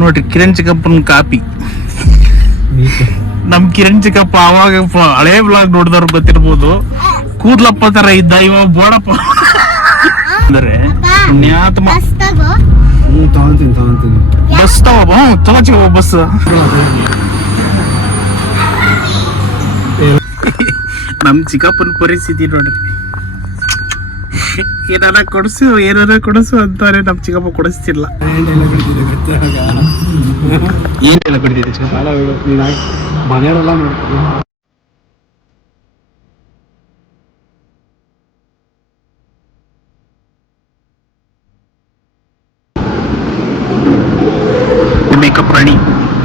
ನೋಡ್ರಿ ಕಿರಣ್ ಚಿಕ್ಕಪ್ಪನ ಕಾಪಿ. ನಮ್ ಕಿರಣ್ ಚಿಕ್ಕಪ್ಪ ಅವಾಗ ಹಳೆ ಬ್ಲಾಗ್ ನೋಡಿದವ್ರು ಗೊತ್ತಿರ್ಬೋದು. ಕೂದ್ಲಪ್ಪ ತರ ಇದ್ದ, ಇವ ಬೋಡಪ್ಪ ಅಂದ್ರೆ ಪುಣ್ಯಾತ್ಮ. ಬಸ್ ತಗೋಚಿವ ಬಸ್. ನಮ್ ಚಿಕ್ಕಪ್ಪನ ಪರಿಸ್ಥಿತಿ ನೋಡ್ರಿ. ಏನಾರ ಕೊಡಿಸು ಅಂತಾರೆ, ನಮ್ ಚಿಕ್ಕಪ್ಪ ಕೊಡಿಸ್ತಿಲ್ಲ. ಏನೆಲ್ಲ ಕೊಡ್ತಿದ್ದೆ ಮನೆಯವರೆಲ್ಲ ನೋಡ್ತಾರೆ.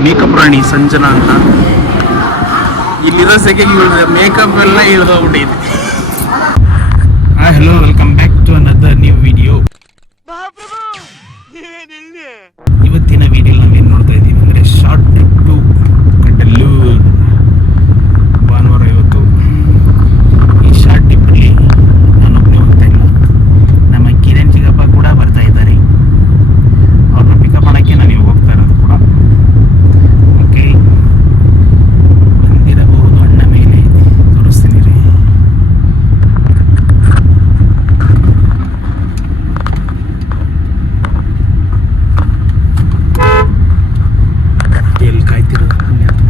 ಮೇಕಪ್ ರಾಣಿ ಸಂಜನಾ ಅಂತ. ಇಲ್ಲಿರೋ ಸೆಕೆಗೆ ಮೇಕಪ್ ಎಲ್ಲ ಇಳಿದೋಗ್ಬಿಟ್ಟಿದೆ. Hello, welcome back to another new video. ಇವತ್ತಿನ ವಿಡಿಯೋ ನಾವೇನು ನೋಡ್ತಾ ಇದ್ದೀವಿ ಅಂದರೆ ಶಾರ್ಟ್ ಟ್ರಿಪ್ ಟು ಕಡಲೂರು. ಭಾನುವಾರ ಇವತ್ತು. ಈ ಶಾರ್ಟ್ ಟ್ರಿಪ್ಪಲ್ಲಿ ನಾನೊಬ್ಬನೇ ಹೋಗ್ತಾ ಇಲ್ಲ, ನಮ್ಮ ಕಿರಣ್ ಚಿಕ್ಕಪ್ಪ ಕೂಡ ಬರ್ತಾ ಇದ್ದಾರೆ. ಅವ್ರನ್ನ ಪಿಕಪ್ ಮಾಡೋಕ್ಕೆ ನಾನು ಇವಾಗ ಹೋಗ್ತಾ ಇರೋದು ಕೂಡ. ಓಕೆ, ಬಂದಿರಬಹುದು ಅಣ್ಣ ಮೇಲೆ ತೋರಿಸ್ತೀನಿ ರೀ. ಎಲ್ಲಿ ಕಾಯ್ತಿರೋದು ಪುಣ್ಯಾತ್ಮ.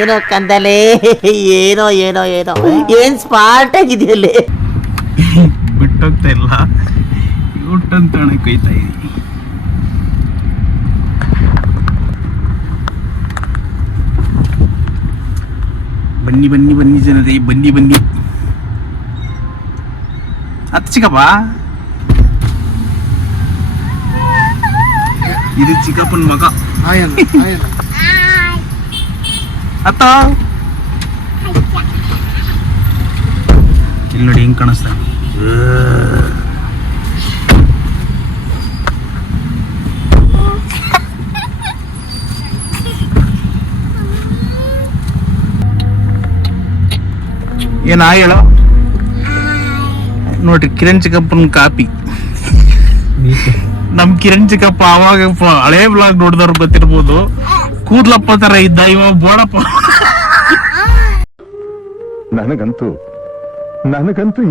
ಏನೋ ಕಂದಲೆ, ಏನೋ ಏನೋ ಏನೋ ಏನ್ ಸ್ಮಾರ್ಟ್ ಆಗಿದೆಯಲ್ಲೇ. ಬಿಟ್ಟೋಗ್ತಾ ಇಲ್ಲ, ಊಟಂತ ಕೊಯ್ತಾ ಇದೀನಿ. ಬನ್ನಿ ಬನ್ನಿ ಬನ್ನಿ ಜನರೇ, ಬನ್ನಿ ಬನ್ನಿ. ಹತ್ತು ಚಿಕ್ಕಪ್ಪ, ಇದು ಚಿಕ್ಕಪ್ಪನ ಮಗ. ಅತ್ತ ಇಲ್ಲಿ ನೋಡಿ ಹೆಂಗ್ ಕಾಣಿಸ್ತಾ. ಏನ ಹೇಳೋ ನೋಡ್ರಿ ಕಿರಣ್ ಚಿಕ್ಕಪ್ಪನ ಕಾಪಿ. ನಮ್ ಕಿರಣ್ ಚಿಕ್ಕಪ್ಪ ಅವಾಗ ಹಳೆ ಬ್ಲಾಗ್ ನೋಡಿದವ್ರು ಗೊತ್ತಿರ್ಬೋದು. ಕೂದ್ಲಪ್ಪ ತರ ಇದ್ದ, ಇವ ಬೋಡಪ್ಪ. ನನಗಂತೂ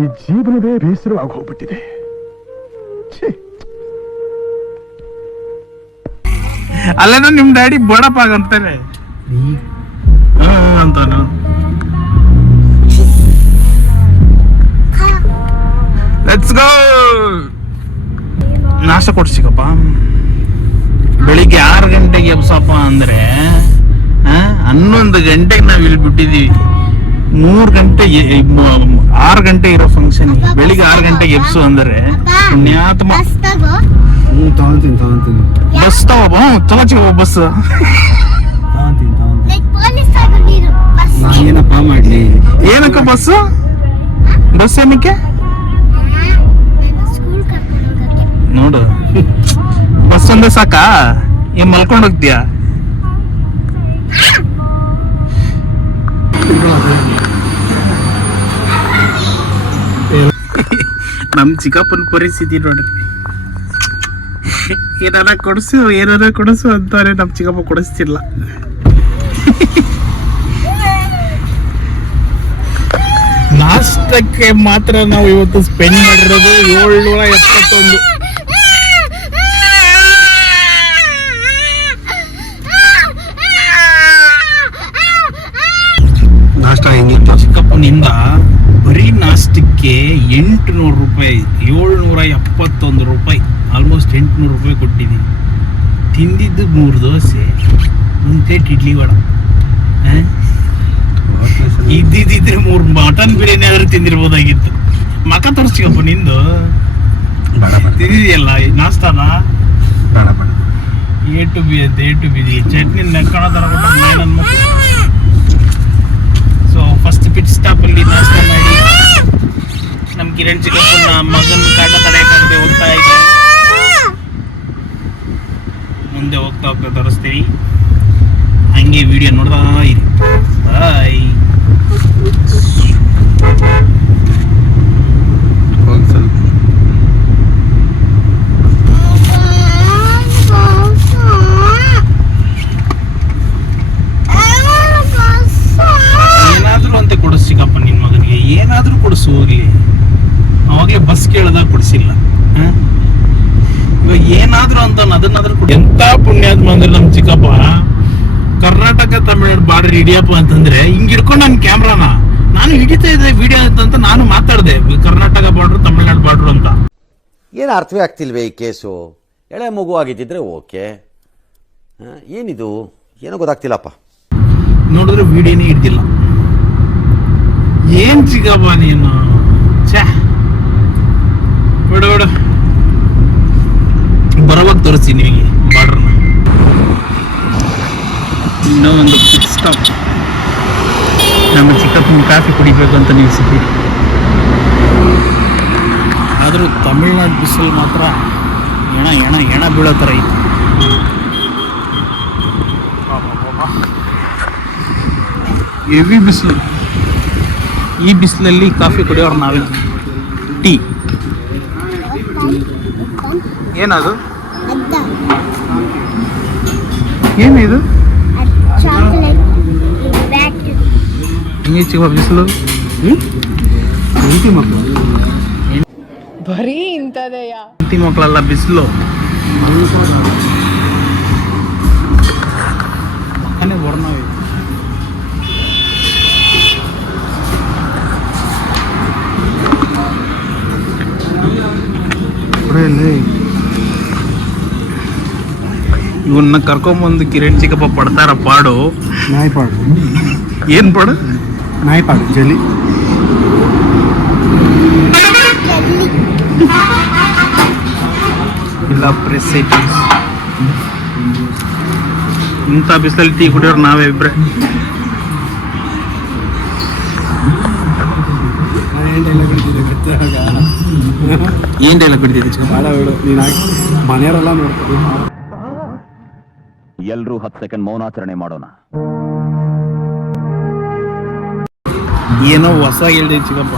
ಈ ಜೀವನವೇ ಬೇಸರವಾಗಿ ಹೋಗ್ಬಿಟ್ಟಿದೆ. ಅಲ್ಲೇನೋ ನಿಮ್ ಡ್ಯಾಡಿ ಬೋಡಪ್ಪ ಅಂತಾನೆ ಅಂತಾನು. Let's go. ನಾಷ್ಟ ಕೊಡ್ಸಿಕಪ್ಪ. ಬೆಳಿಗ್ಗೆ 6 ಗಂಟೆಗೆ ಎಬ್ಸಪ್ಪ ಅಂದ್ರೆ 11 ಗಂಟೆಗೆ ನಾವ್ ಇಲ್ಲಿ ಬಿಟ್ಟಿದೀವಿ. 3 ಗಂಟೆ 6 ಗಂಟೆ ಇರೋ ಫಂಕ್ಷನ್ ಬೆಳಿಗ್ಗೆ 6 ಗಂಟೆಗೆ ಎಬ್ಸು ಅಂದ್ರೆ ಪುಣ್ಯಾತ್ಮ. ಬಸ್ ತಗೋಚಿವ ಬಸ್. ಏನಪ್ಪ ಮಾಡ್ಲಿ? ಏನಕ್ಕ ಬಸ್ ಏನಕ್ಕೆ ನೋಡು. ಬಸ್ ಒಂದೇ ಸಾಕಾ? ಏನ್ ಮಲ್ಕೊಂಡು ಹೋಗ್ತೀಯಾ? ನಮ್ ಚಿಕ್ಕಪ್ಪನ ಪರಿಸ್ಥಿತಿ ನೋಡ್ರಿ. ಏನಾರ ಕೊಡಿಸು ಅಂತಾರೆ, ನಮ್ ಚಿಕ್ಕಪ್ಪ ಕೊಡಿಸ್ತಿಲ್ಲ. ನಾಷ್ಟಕ್ಕೆ ಮಾತ್ರ ನಾವು ಇವತ್ತು ಸ್ಪೆಂಡ್ ಮಾಡಿರೋದು 771. ನಾಷ್ಟ ಹೆಂಗಿತ್ತು? ಚಿಕ್ಕಪ್ಪನಿಂದ ಬರೀ ನಾಷ್ಟಕ್ಕೆ 800 ರೂಪಾಯಿ, 771 ರೂಪಾಯಿ, ಆಲ್ಮೋಸ್ಟ್ 800 ರೂಪಾಯಿ ಕೊಟ್ಟಿದ್ದೀವಿ. ತಿಂದಿದ್ದು 3 ದೋಸೆ, 1 ಪ್ಲೇಟ್ ಇಡ್ಲಿ ವಡ. ಇದ್ದಿದ್ರೆ 3 ಮಟನ್ ಬಿರಿಯಾನಿ ಆದ್ರೂ ತಿಂದಿರ್ಬೋದಾಗಿತ್ತು. ಮಕ ತೋರಿಸ್ತೀವಪ್ಪ ನಿಂದು. ತಿಂದಿದೆಯಲ್ಲ ನಾಷ್ಟಾನ. ಎ ಟು ಬಿ ಚಟ್ನಿ ನೆಕ್ಕೋಣ ತರ ಕೊಟ್ಟ. ಸೊ ಫಸ್ಟ್ ಪಿಟ್ ಸ್ಟಾಪ್ ಅಲ್ಲಿ ನಾಷ್ಟ ಮಾಡಿ ನಮ್ ಕಿರಣ್ ಚಿಕ್ಕಪ್ಪನ ಮಗನ ಕಾಟ ತಡೆಯಕ್ಕಾಗದೆ ಹೋಗ್ತಾ ಇದ್ದೀವಿ. ಮುಂದೆ ಹೋಗ್ತಾ ಹೋಗ್ತಾ ತೋರಿಸ್ತೀವಿ. ಹಂಗೆ ವಿಡಿಯೋ ನೋಡ್ತಾ ಇರಿ. ಬಾಯ್. ಹೋಗಿ ಸ್ವಲ್ಪ ಏನಾದ್ರೂ ಅಂತ ಕೊಡಿಸ್ ಚಿಕ್ಕಪ್ಪ ನಿನ್ ಮಗನಿಗೆ, ಏನಾದ್ರೂ ಕೊಡಿಸು ಹೋಗ್ಲಿ. ಅವಾಗಲೇ ಬಸ್ ಕೇಳದಾಗ ಕೊಡಿಸಿಲ್ಲ. ಇವಾಗ ಏನಾದ್ರೂ ಅಂತ ಅದನ್ನಾದ್ರೂ ಎಂತ ಪುಣ್ಯಾತ್ಮ ಅಂದ್ರೆ ನಮ್ ಚಿಕ್ಕಪ್ಪ ಕರ್ನಾಟಕ ತಮಿಳ್ನಾಡು ಬಾರ್ಡರ್ ಹಿಡಿಯಪ್ಪ ಅಂತಂದ್ರೆ ಹಿಂಗ್ ಹಿಡ್ಕೊಂಡು ನನ್ ಕ್ಯಾಮ್ರಾನ ನಾನು ಹಿಡಿತಾ ಇದ್ದೆ ವಿಡಿಯೋ ಅಂತ ನಾನು ಮಾತಾಡ್ದೆ, ಕರ್ನಾಟಕ ಬಾರ್ಡರ್ ತಮಿಳ್ನಾಡು ಬಾರ್ಡರ್ ಅಂತ. ಏನು ಅರ್ಥವೇ ಆಗ್ತಿಲ್ವೇ ಈ ಕೇಸು? ಎಳೆ ಮಗು ಆಗಿದ್ದಿದ್ರೆ ಓಕೆ, ಏನಿದು ಏನೋ ಗೊತ್ತಾಗ್ತಿಲ್ಲಪ್ಪ. ನೋಡಿದ್ರೆ ವಿಡಿಯೋನೇ ಹಿಡ್ದಿಲ್ಲ. ಏನ್ ಚಿಕ್ಕಪ್ಪ ನೀನು, ಛೇ ಬಿಡು ಬಿಡು. ಬರೋವಾಗ ತೋರಿಸ್ತೀನಿ ನಿಮಗೆ ಬಾರ್ಡ್ರನ್ನ. ಇನ್ನೂ ಒಂದು ಫುಡ್ ಸ್ಟಾಪ್. ನಮ್ಮ ಚಿಕ್ಕಪ್ಪನ ಕಾಫಿ ಕುಡಿಬೇಕು ಅಂತ ನಿಲ್ಸಿದ್ವಿ. ಆದರೂ ತಮಿಳ್ನಾಡು ಬಿಸಿಲು ಮಾತ್ರ ಎಣ ಎಣ ಎಣ ಬೀಳೋ ಥರ ಇತ್ತು. ಹೆವಿ ಬಿಸಿಲು. ಈ ಬಿಸಿಲಲ್ಲಿ ಕಾಫಿ ಕುಡಿಯೋರು ನಾವೇ. ಟೀ ಏನದು? ಏನಿದು? ಹಿಂಗೆ ಚಿಕ್ಕ ಬಿಸಿಲು. ಹೆಂಡತಿ ಮಕ್ಕಳು ಬರೀ ಇಂಥದೆಯ ಹೆಂಡತಿ ಮಕ್ಕಳೆಲ್ಲ ಬಿಸಿಲು. ಮಕ್ಕನೇ ಬರ್ನವೆ. ಇವನ್ನ ಕರ್ಕೊಂಬಂದು ಕಿರಣ್ ಚಿಕ್ಕಪ್ಪ ಪಡ್ತಾರ ಪಾಡು. ನಾಯಿ ಪಾಡು. ಏನ್ ಪಾಡು? ನಾಯಿ ಪಾಡು ಜಲಿ. ಇಲ್ಲ ಪ್ರೆಸ್ ಐಟಮ್ಸ್. ಇಂಥ ಬಿಸಿಲಲ್ಲಿ ಟೀ ಕುಡಿಯೋರು ನಾವೇ ಇಬ್ರೆ. ಏನ್ ಡೈಲಾಗ್ ಬಿಡ್ತಿದ್ದೆ ಚಿಕ್ಕ? ಭಾಳ ಬಿಡು ನೀನು ಮನೆಯವರೆಲ್ಲ ನೋಡ್ತೀವಿ. ಎಲ್ರೂ 10 ಸೆಕೆಂಡ್ ಮೌನಾಚರಣೆ ಮಾಡೋಣ. ಏನೋ ಹೊಸ ಹೇಳಿದೆ ಚಿಕ್ಕಪ್ಪ.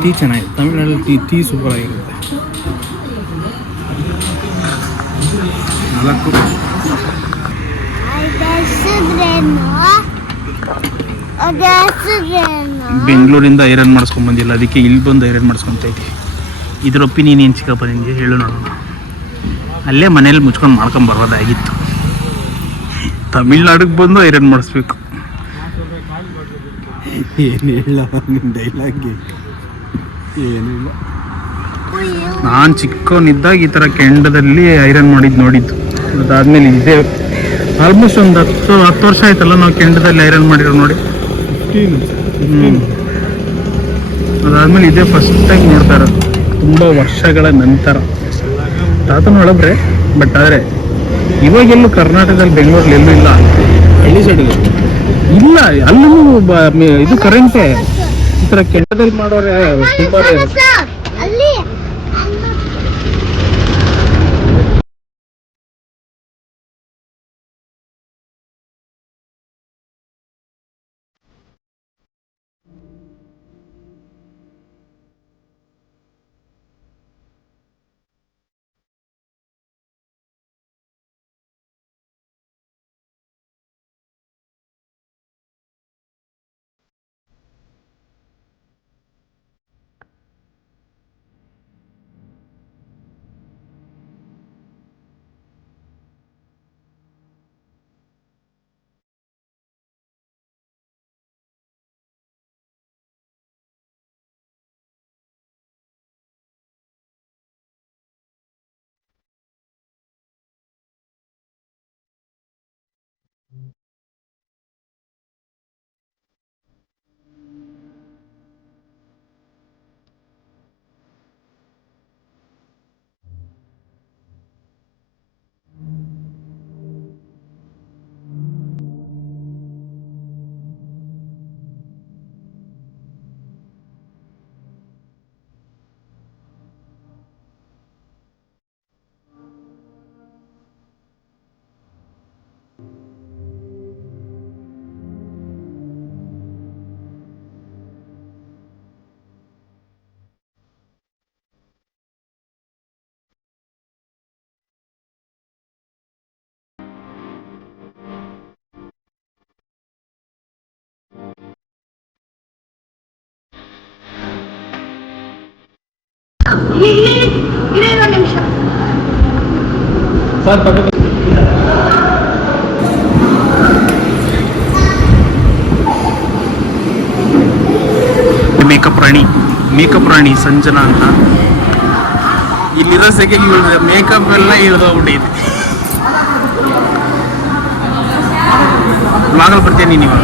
ಟೀ ಚೆನ್ನಾಗಿದೆ ತಮಿಳ್ನಾಡಲ್ಲಿ. ಟೀ ಸೂಪರ್ ಆಗಿರುತ್ತೆ. 4 ಬೆಂಗಳೂರಿಂದ ಐರನ್ ಮಾಡಿಸ್ಕೊಂಡ್ ಬಂದಿಲ್ಲ, ಅದಕ್ಕೆ ಇಲ್ಲಿ ಬಂದು ಐರನ್ ಮಾಡಿಸ್ಕೊಂತ ಇದ್ದೀವಿ. ಇದ್ರ ಒಪಿನಿಯನ್ ಏನು ಚಿಕ್ಕಪ್ಪ ನಿನಗೆ ಹೇಳು ನೋಡೋಣ. ಅಲ್ಲೇ ಮನೇಲಿ ಮುಚ್ಕೊಂಡು ಮಾಡ್ಕೊಂಡು ಬರೋದಾಗಿತ್ತು. ತಮಿಳ್ನಾಡಿಗೆ ಬಂದು ಐರನ್ ಮಾಡಿಸ್ಬೇಕು. ಏನು ಹೇಳ ನಿನ್ನ ಡೈಲಾಗ್ಗೆ ಏನಿಲ್ಲ. ನಾನು ಚಿಕ್ಕವನಿದ್ದಾಗ ಈ ಥರ ಕೆಂಡದಲ್ಲಿ ಐರನ್ ನೋಡಿದ್ದು. ಅದಾದ್ಮೇಲೆ ಇದೇ ಆಲ್ಮೋಸ್ಟ್ ಒಂದು 10 ವರ್ಷ ಆಯ್ತಲ್ಲ ನಾವು ಕೆಂಡದಲ್ಲಿ ಐರನ್ ಮಾಡಿರೋ ನೋಡಿ. ಅದಾದ್ಮೇಲೆ ಇದೇ ಫಸ್ಟ್ ಟೈಮ್ ನೋಡ್ತಾ ಇರೋದು ತುಂಬ ವರ್ಷಗಳ ನಂತರ. ತಾತನ ಒಳಬ್ರೆ, ಬಟ್ ಆದರೆ ಇವಾಗೆಲ್ಲೂ ಕರ್ನಾಟಕದಲ್ಲಿ ಬೆಂಗಳೂರಲ್ಲಿ ಎಲ್ಲೂ ಇಲ್ಲ. ಹಳ್ಳಿ ಸೈಡ್ ಇಲ್ಲ, ಅಲ್ಲೂ ಇದು ಕರೆಂಟೇ. ಈ ಥರ ಕೆಂಡದಲ್ಲಿ ಮಾಡೋರೆ ತುಂಬ ಮೇಕಪ್ ರಾಣಿ ಸಂಜನಾ ಅಂತ. ಇಲ್ಲಿರೋ ಸೆಕೆಗೆ ಮೇಕಪ್ ಎಲ್ಲ ಇಳಿದೋಗ್ಬಿಟ್ಟಿದೆ. ಬ್ಲಾಗಲ್ಲಿ ಬರ್ತೀನಿ ನೀವು.